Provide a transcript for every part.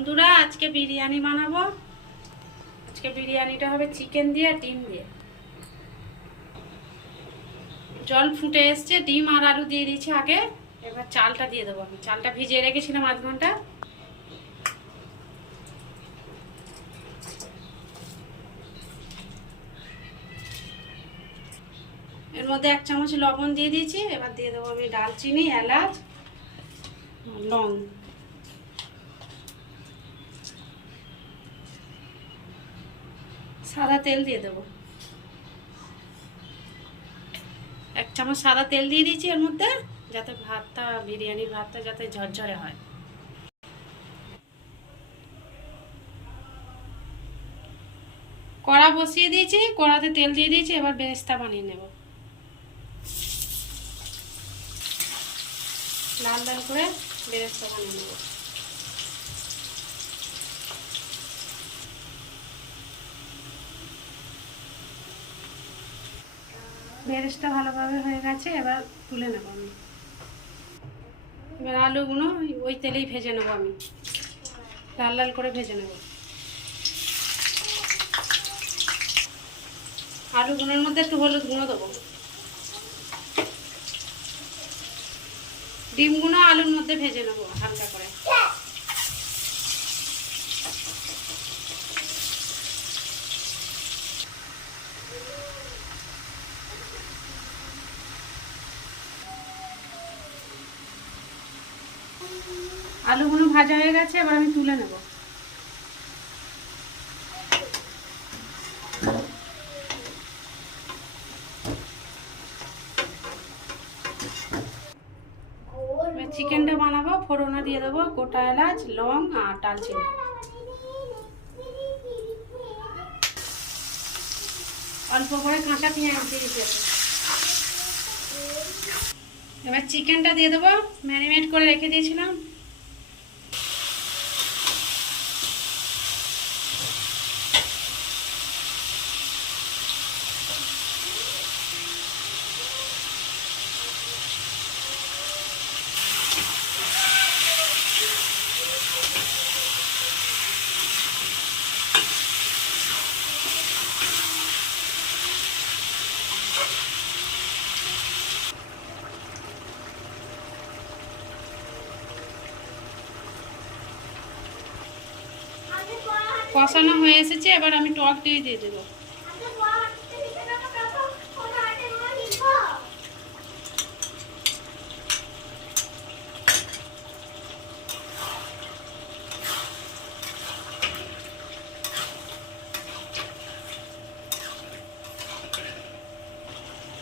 বন্ধুরা আজকে বিরিয়ানি বানাবো। আজকে বিরিয়ানিটা হবে চিকেন দিয়ে আর ডিম দিয়ে। জল ফুটে এসছে, ডিম আর আলু দিয়ে দিয়েছি আগে। এবার চালটা দিয়ে দেবো। আমি চালটা ভিজিয়ে রেখেছিলাম আধ ঘন্টা। এর মধ্যে 1 চামচ লবণ দিয়ে দিয়েছি। এবার দিয়ে দেবো আমি দারচিনি, এলাচ, লং। সাদা তেল দিয়ে দেবো। 1 চামচ সাদা তেল দিয়ে দিয়েছি এর মধ্যে, যাতে ভাতটা, বিরিয়ানির ভাতটা যাতে ঝরঝরে হয়। কড়া বসিয়ে দিয়েছি, কড়াতে তেল দিয়ে দিয়েছি। এবার বেরেস্তা বানিয়ে নেব। লাল লাল করে বেরেস্তা বানিয়ে নেব। বেরেস্তা ভালোভাবে হয়ে গেছে, এবার তুলে নেব আমি। এবার আলুগুলো ওই তেলেই ভেজে নেব আমি, লাল লাল করে ভেজে নেব। আলুগুলোর মধ্যে একটু হলুদ গুঁড়ো দেবো। ডিমগুলো আলুর মধ্যে ভেজে নেব হালকা করে। আলুগুলো ভাজা হয়ে গেছে, এবার আমি তুলে নেব। চিকেনটা বানাবো, ফোড়নে দিয়ে দেবো গোটা এলাচ, লং আর দারচিনি। অল্প করে কাঁচা পেঁয়াজ দিয়ে দিতে। এবার চিকেনটা দিয়ে দেবো, ম্যারিনেট করে রেখে দিয়েছিলাম। কষানো হয়ে এসেছে, এবার আমি টক দিয়ে দেবো।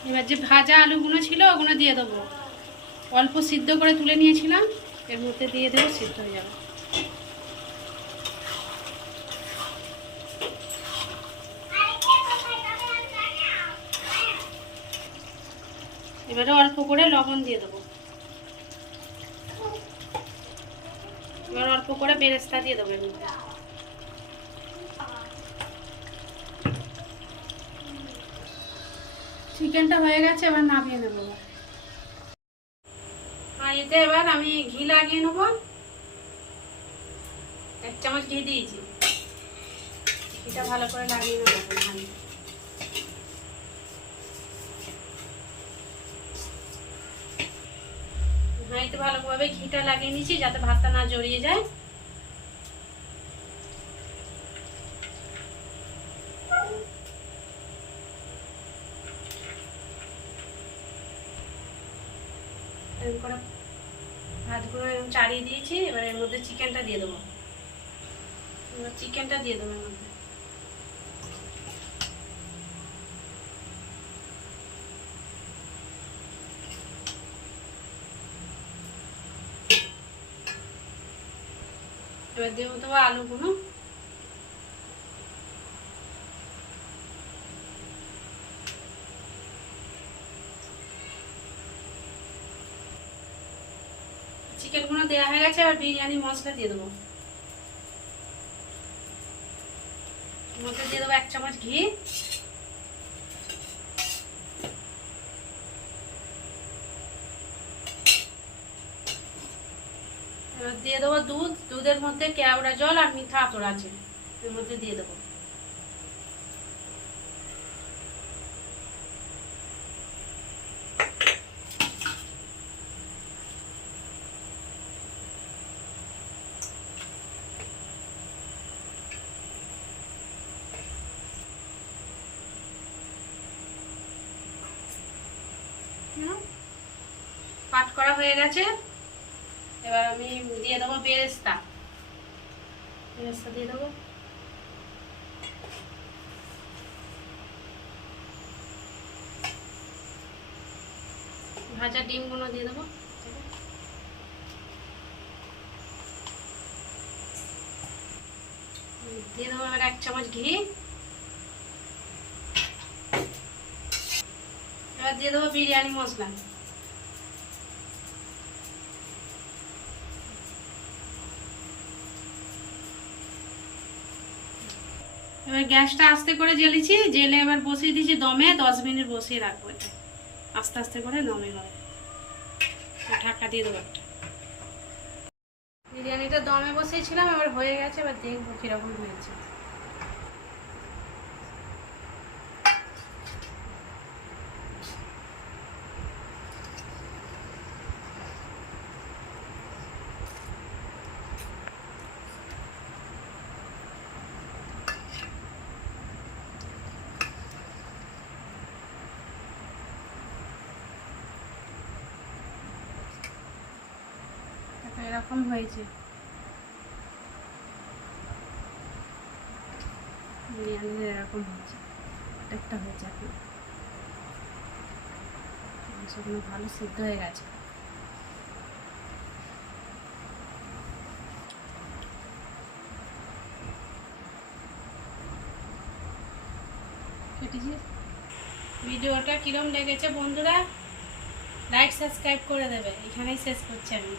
এবার যে ভাজা আলুগুলো ছিল ওগুলো দিয়ে দেবো। অল্প সিদ্ধ করে তুলে নিয়েছিলাম, এর মধ্যে দিয়ে দেবো, সিদ্ধ হয়ে যাবে। এবারে অল্প করে লবণ দিয়ে দেবো। এবার অল্প করে বেরেস্তা দিয়ে দেবো এর মধ্যে। চিকেনটা হয়ে গেছে, এবার নামিয়ে নেবো। এতে এবার আমি ঘি লাগিয়ে নেবো। 1 চামচ ঘি দিয়েছি। ঘিটা ভালো করে লাগিয়ে নেবো। হাঁড়িতে ভালোভাবে ঘিটা লাগিয়ে নিয়েছি, যাতে ভাতটা না জড়িয়ে যায়। এরকম করে ভাতগুলো চাড়িয়ে দিয়েছি। এবার এর মধ্যে চিকেনটা দিয়ে দেবো। এবার চিকেনটা দিয়ে দেবো এর মধ্যে। এবার দিয়ে দেবো আলুগুলো। চিকেনগুলো দেওয়া হয়ে গেছে, আর বিরিয়ানি মশলা দিয়ে দেবো। মধ্যে দিয়ে দেবো 1 চামচ ঘি। এবার দিয়ে দেবো দুধ, দুধের মধ্যে কেওড়া জল আর মিঠা আতর আছে, এর মধ্যে দিয়ে দেবো। পাট করা হয়ে গেছে। এবার আমি দিয়ে দেবো বেরেস্তা, বেরেস্তা দিয়ে দেবো। ভাজা ডিমগুলো দিয়ে দেবো। দিয়ে দেবো এবার 1 চামচ ঘি। এবার দিয়ে দেবো বিরিয়ানি মশলা। এবার গ্যাসটা আস্তে করে জ্বেলেছি, জেলে এবার বসিয়ে দিয়েছি দমে, 10 মিনিট বসিয়ে রাখবো। এটা আস্তে আস্তে করে দমে হবে। ঢাকা দিয়ে দেবো একটা। বিরিয়ানিটা দমে বসিয়েছিলাম, এবার হয়ে গেছে। এবার দেখবো কিরকম হয়েছে। এরকম হয়েছে বিরিয়ানি, এরকম হয়েছে। একটা হয়েছে এখন, মাংসগুলো ভালো সিদ্ধ হয়ে গেছে। কেটেছি। ভিডিওটা কিরম লেগেছে বন্ধুরা, লাইক সাবস্ক্রাইব করে দেবে। এখানেই শেষ করছি আমি।